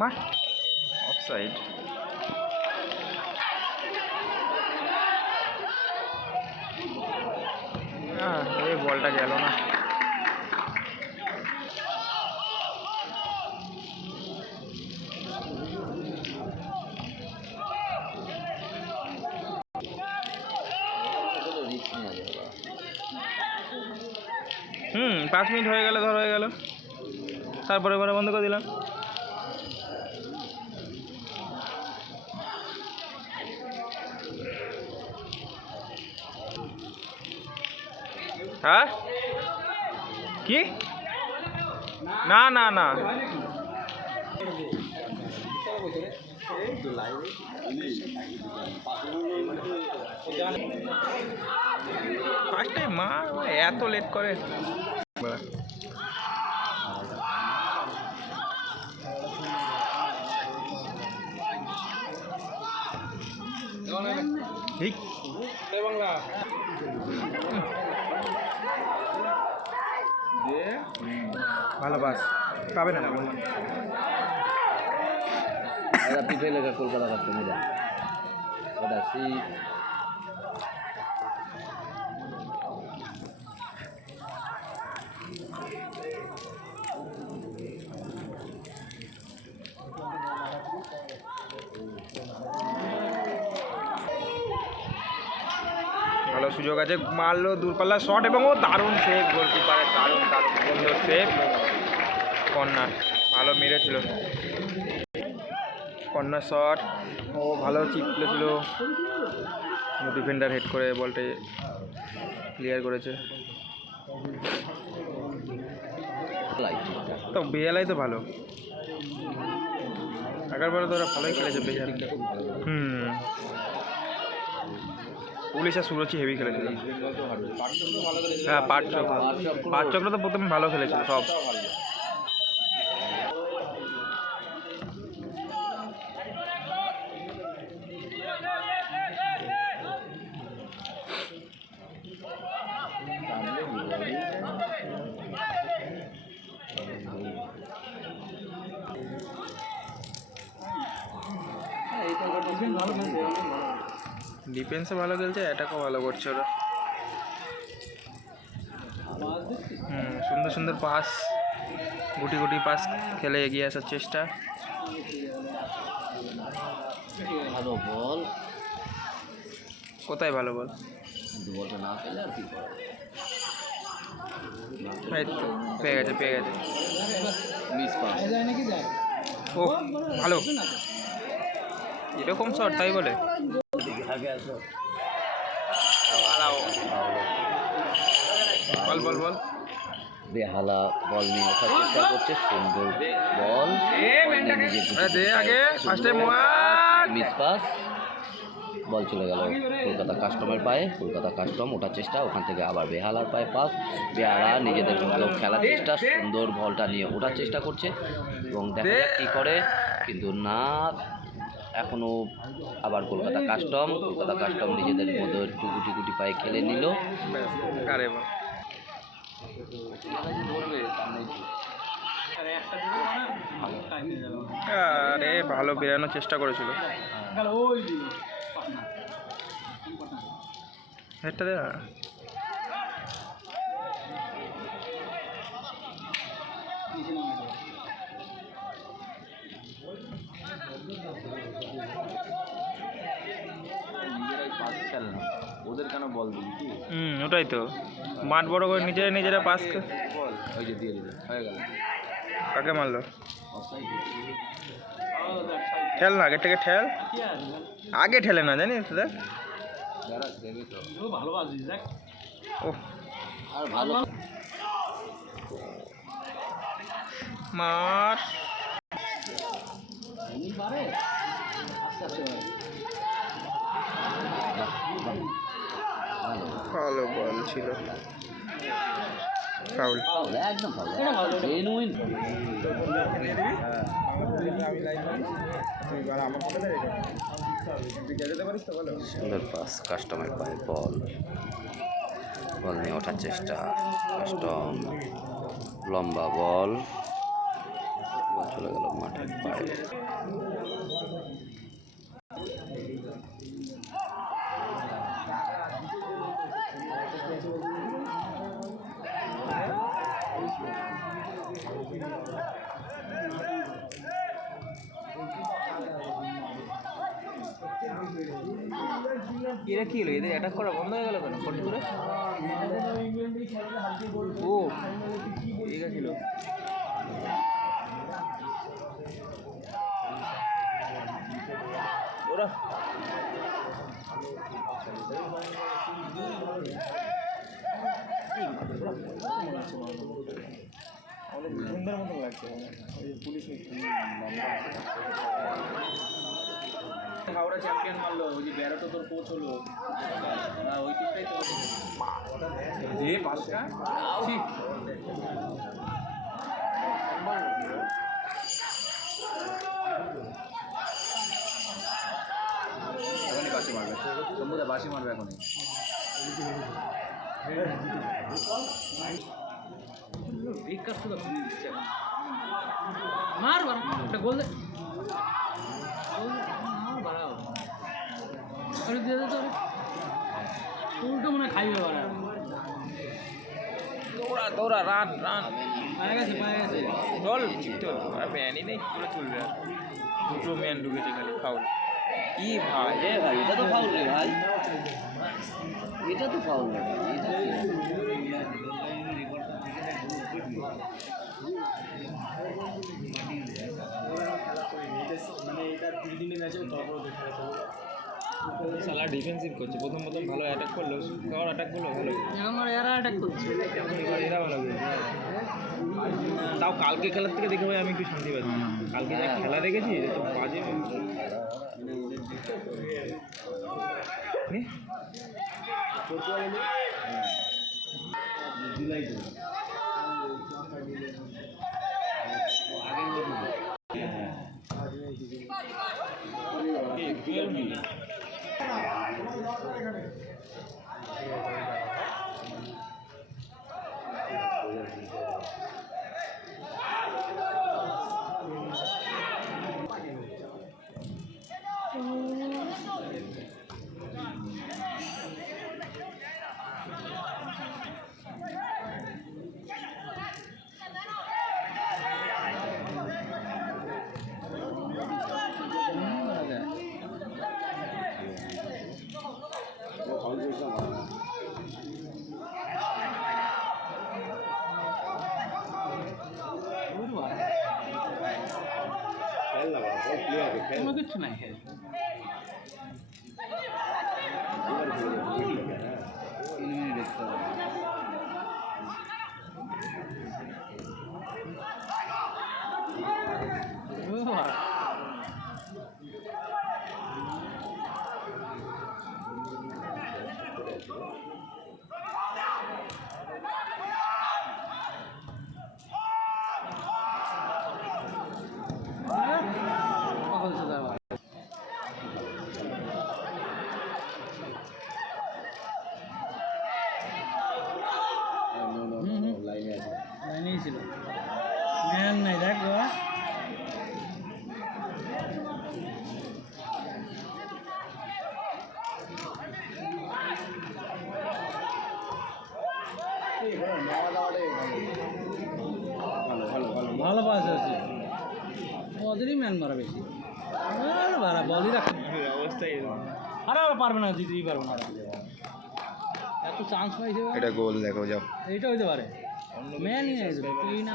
মার অফসাইড। এই বলটা গেল না। হুম, 5 মিনিট হয়ে গেল, ধর হয়ে গেল, তারপরে ঘরে বন্ধ করে দিলাম। হ্যাঁ কি? না না না, ফার্স্ট টাইম মা এত লেট করে। ঠিক বাংলা ভালো বাস পাবে না। পিঠে লেখা কলকাতা কাস্টম ওটা সেই ভালো সুযোগ আছে, মারলো দূরপাল্লা শট এবং ও দারুণ সেভ, গোলকিপারের দারুণ দারুণ সুন্দর সেভ। কর্নার ভালো মেরেছিল, কর্নার শট, ও ভালো চিপলেছিল, ডিফেন্ডার হেড করে বলটা ক্লিয়ার করেছে। তো বেহালাই তো ভালো, আগেরবারে তো ওরা ভালোই খেলেছে বেহাল। পুলিশ আর সুরচি হেভি খেলেছিল। হ্যাঁ পাঁচ চক্র তো প্রথমে ভালো খেলেছিল সব। ডিফেন্সে ভালো খেলছে, অ্যাটাকও ভালো করছে ওরা। সুন্দর সুন্দর পাস, গুটি গুটি পাস খেলে এগিয়ে আসার চেষ্টা। ভালো বল, কোথায় ভালো বল? বলটা না পেলে আর কি করা, পেয়ে গেছে পেয়ে গেছে। মিস পাস, ও ভালো, এরকম শট তাই বলে। বল বল বল, বেহালা বল নিয়ে আসার চেষ্টা করছে, সুন্দর বল, আগে ফার্স্ট টাইম মিস পাস, বল চলে গেল কলকাতা কাস্টমের পায়ে। কলকাতা কাস্টম ওঠার চেষ্টা, ওখান থেকে আবার বেহালার পায়ে পাস, বেহালা নিজেদের মধ্যে খেলার চেষ্টা, সুন্দর বলটা নিয়ে ওঠার চেষ্টা করছে এবং দেখা যাক কী করে, কিন্তু না, এখনও আবার কলকাতা কাস্টম নিজেদের মধ্যে একটু গুটি গুটি পায়ে খেলে নিল। আরে ভালো বেরানোর চেষ্টা করেছিল, হেডটা দে না। ওদের কেন বল দিবি কি? ওটাই তো, মাঠ বড় করে নিজেরা পাস। ওই যে দিয়ে দিল, হয়ে গেল। কাকে মারলো? ঠেল না, আগে থেকে ঠেল, আগে ঠেলে না জানিস দেখ। ও আর ভালো মার, ভালো বল ছিল, ফাউল, একদম ফাউল, জেনুইন। সুন্দর পাস, কাস্টমের পায়ে বল, বল নিয়ে ওঠার চেষ্টা, কাস্টম লম্বা বল, বল চলে গেল মাঠের বাইরে। এরা কি হলো, এদের অ্যাটাক করা বন্ধ হয়ে গেল কেন ফট করে? ও এরা ছিল ওরা সুন্দর মতন লাগছে পুলিশ হাওড়া চ্যাম্পিয়ন মারলো, ওই যে ব্যারোটা তোর কোচ হলো, ওই টিমটাই তো যে পাঁচটা ঠিক এখনই বাসি মারবে, সম্ভবত বাসি মারবে এখনই। বেকার শুধু মার একটা গোল দে, উল্টো মনে খাইবে দৌড়া দৌড়া রান রান পায়ে গেছে চল ম্যানই নেই পুরো চলবে। আর দুটো ম্যান ঢুকেছে খালি ফাউল। কি ভাই ভাই এটা তো ফাউল রে ভাই, এটা তো ফাউল রে ভাই, মানে এটা 3 ম্যাচে সালা ডিফেন্সিভ করছে, প্রথম ভালো অ্যাটাক করলো, কর অ্যাটাক করলো ভালো, আমার এরা অ্যাটাক করছে, এরা ভালো করছে। তাও কালকে খেলার থেকে দেখে ভাই আমি একটু শান্তি পাচ্ছি, কালকে যা খেলা দেখেছি তো বাজে। কিছু নাই লাইনেই ছিল, ম্যান নাই দেখ বাবা। ভালো পাস আছে, ওদেরই ম্যান মারা বেশি, মারা বলই রাখে অবস্থায়, আরে পারবে না, দিতেই পারবে না, এত চান্স পাইছে। এটা গোল দেখো যাও, এইটা হইতে পারে ম্যানই তুই না।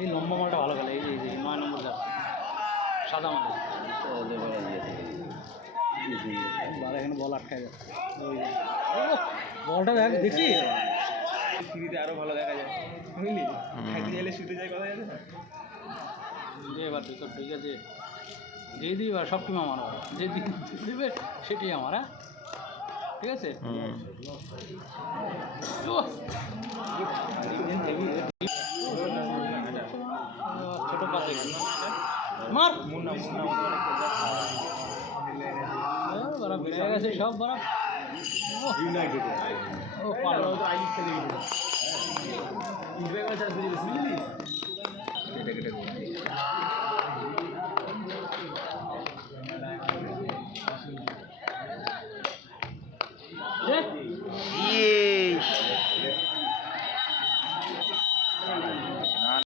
এই লম্বা মালটা ভালো খেলে, এই যে 9 নম্বর সাদা মাল এখানে বল আটকায় যায়, বলটা দেখ দেখছি সিঁড়িতে আরো ভালো দেখা যায়, বুঝলি গেলে শুতে যায় কথা যাবে না। এবার ঠিক আছে, যে দিই সব টিম আমার, যে দিবে সেটি আমার, হ্যাঁ ঠিক আছে। ছোট পাশে মার বড় বেড়ে গেছে সব বড়, ও পারলো চান্স পেয়েছি বুঝলি?